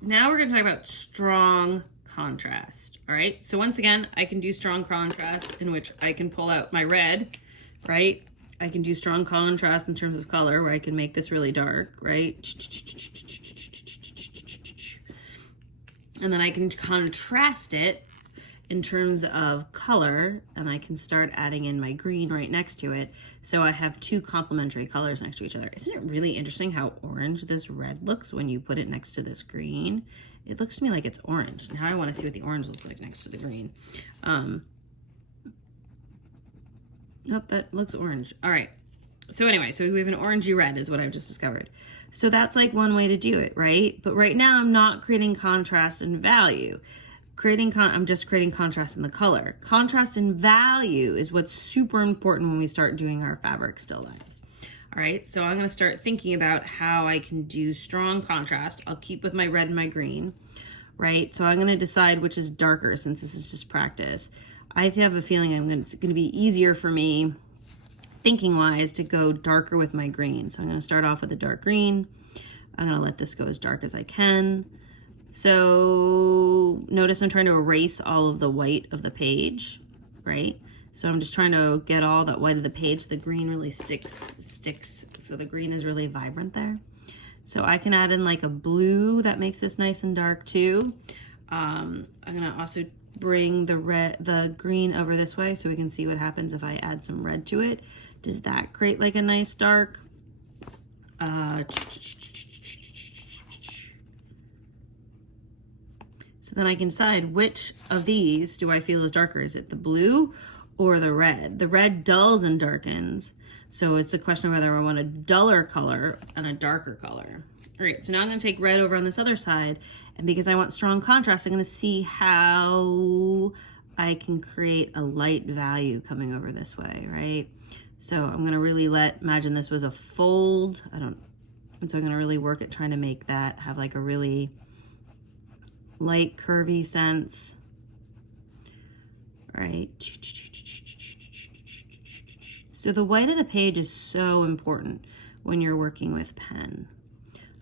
now we're gonna talk about strong contrast, all right? So once again, I can do strong contrast in which I can pull out my red, right? I can do strong contrast in terms of color where I can make this really dark, right? And then I can contrast it in terms of color, and I can start adding in my green right next to it. So I have two complementary colors next to each other. Isn't it really interesting how orange this red looks when you put it next to this green? It looks to me like it's orange. Now I want to see what the orange looks like next to the green. Nope, that looks orange. All right. So anyway, so we have an orangey red is what I've just discovered. So that's like one way to do it, right? But right now I'm not creating contrast and value. I'm just creating contrast in the color. Contrast and value is what's super important when we start doing our fabric still lines. All right, so I'm gonna start thinking about how I can do strong contrast. I'll keep with my red and my green, right? So I'm gonna decide which is darker since this is just practice. I have a feeling it's gonna be easier for me thinking wise to go darker with my green. So I'm gonna start off with a dark green. I'm gonna let this go as dark as I can. So notice I'm trying to erase all of the white of the page, right? So I'm just trying to get all that white of the page. The green really sticks. So the green is really vibrant there. So I can add in like a blue that makes this nice and dark too. I'm gonna also bring the green over this way so we can see what happens if I add some red to it. Does that create like a nice dark? So then I can decide which of these do I feel is darker. Is it the blue or the red? The red dulls and darkens. So it's a question of whether I want a duller color and a darker color. All right, so now I'm gonna take red over on this other side, and because I want strong contrast, I'm gonna see how I can create a light value coming over this way, right? So I'm gonna really imagine this was a fold. And so I'm gonna really work at trying to make that have like a really light curvy sense, right? So the white of the page is so important when you're working with pen.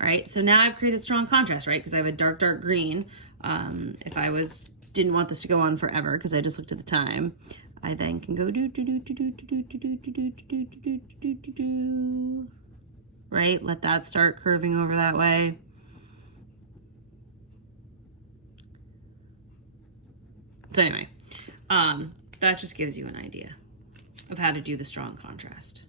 All right, so now I've created strong contrast, right? Because I have a dark green. If I didn't want this to go on forever because I just looked at the time, I then can go right? Let that start curving over that way. So anyway, that just gives you an idea of how to do the strong contrast.